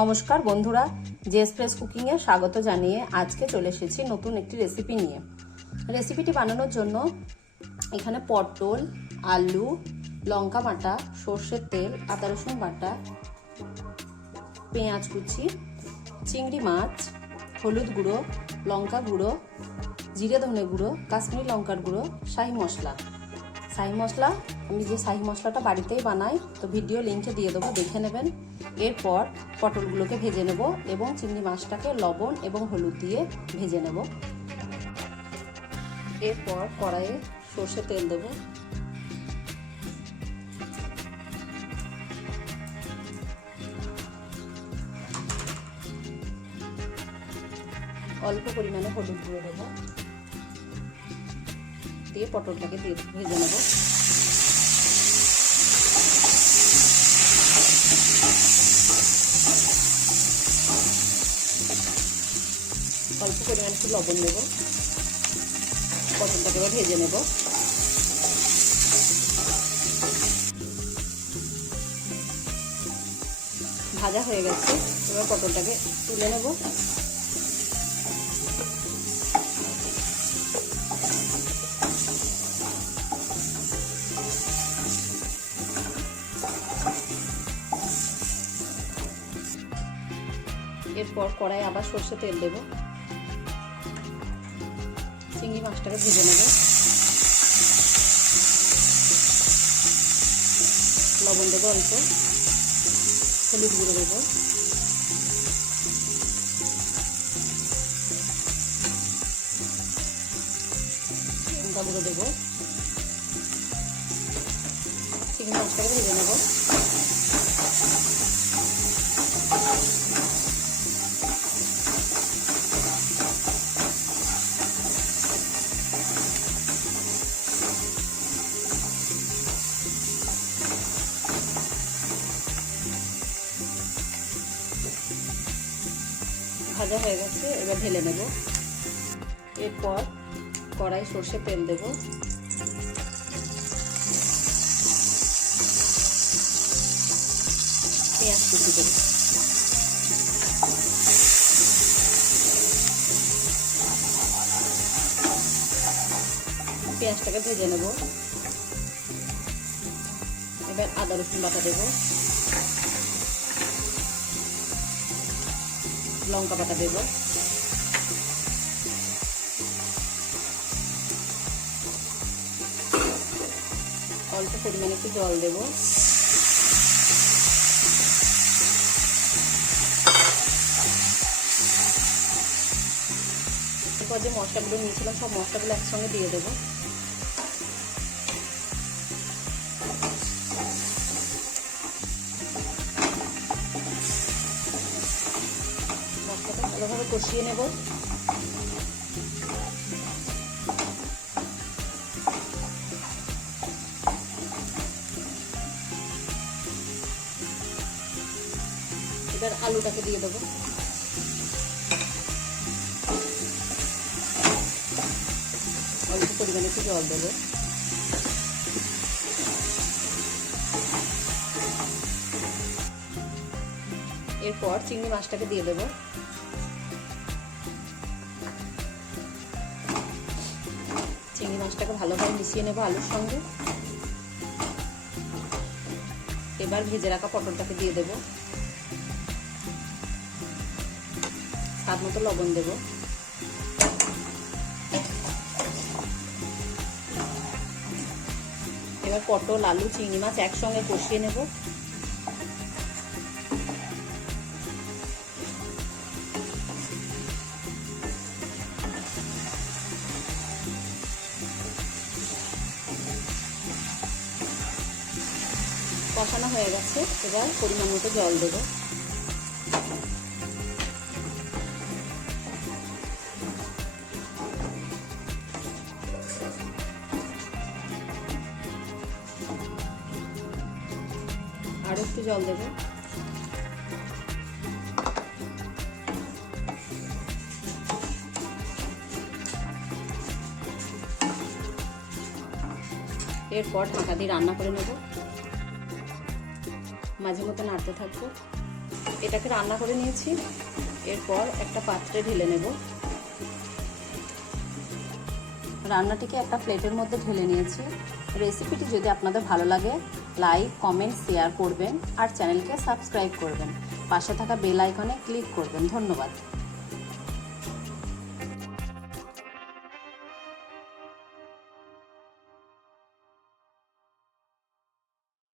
নমস্কার বন্ধুরা, JS press কুকিংয়ে স্বাগত জানিয়ে আজকে চলে এসেছি নতুন একটি রেসিপি নিয়ে। রেসিপিটি বানানোর জন্য এখানে পটল, আলু, লঙ্কা বাটা, সর্ষের তেল, আদা রসুন বাটা, পেঁয়াজ কুচি, চিংড়ি মাছ, হলুদ গুঁড়ো, লঙ্কা গুঁড়ো, জিরে ধনে গুঁড়ো, কাশ্মীরি লঙ্কার গুঁড়ো, শাহি মশলা। আমি যে শাহি মশলাটা বাড়িতেই বানাই, তো ভিডিও লিঙ্কে দিয়ে দেবো, দেখে নেবেন। এরপর পটলগুলোকে ভেজে নেব এবং চিংড়ি মাছটাকে লবণ এবং হলুদ দিয়ে ভেজে নেব। এরপর কড়াইয়ে সর্ষে তেল দেব। অল্প পরিমাণে হলুদ গুঁড়ো দেব, দিয়ে পটলটাকে দিয়ে ভেজে নেব। অল্প পরিমাণে একটু লবণ দেব, পটলটাকে এবার ভেজে নেব। ভাজা হয়ে গেছে, এবার পটলটাকে তুলে নেব। এরপর কড়াই আবার সর্ষে তেল দেব, চিংড়ি মাছটাকে ভেজে নেব। লবণ দেবো অল্প, হলুদ গুঁড়ো দেবো, লঙ্কা গুঁড়ো দেবো, চিংড়ি মাছটাকে ভেজে নেব। ভাজা হয়ে গেছে, এবার ঢেলে নেব। এরপর কড়াই সর্ষে তেল দেব, পেঁয়াজ কুচি দেব, পেঁয়াজটাকে ভেজে নেব। এবার আদা রসুন বাটা দেব, লঙ্কা বাটা দেব, অল্প পরিমাণে একটু জল দেব। এরপর যে মশলাগুলো নিয়েছিলাম সব মশলাগুলো একসঙ্গে দিয়ে দেবো। মশলাটা ভালোভাবে কষিয়ে নেব। এবার আলুটাকে দিয়ে দেবো। অল্প পরিমাণে একটু জল দেবো। এরপর চিংড়ি মাছটাকে দিয়ে দেবো। চিংড়ি মাছটাকে ভালোভাবে মিশিয়ে নেবো আলুর সঙ্গে। এবার ভেজে রাখা পটলটাকে দিয়ে দেবো। স্বাদ মতো লবণ দেব। এবার পটল, আলু, চিংড়ি মাছ একসঙ্গে কষিয়ে নেব। কষানো হয়ে গেছে, এবার পরিমাণ মতো জল দেব। আরো একটু জল দেব। এরপর ঢাকা দিয়ে রান্না করে নেব। মাঝে মধ্যে নাড়তে থাকবো। এটাকে রান্না করে নিয়েছি। এরপর একটা পাত্রে ঢেলে নেব। রান্নাটিকে একটা প্লেটের মধ্যে ঢেলে নিয়েছি। রেসিপিটি যদি আপনাদের ভালো লাগে লাইক, কমেন্ট, শেয়ার করবেন আর চ্যানেলকে সাবস্ক্রাইব করবেন। পাশে থাকা বেল আইকনে ক্লিক করবেন। ধন্যবাদ।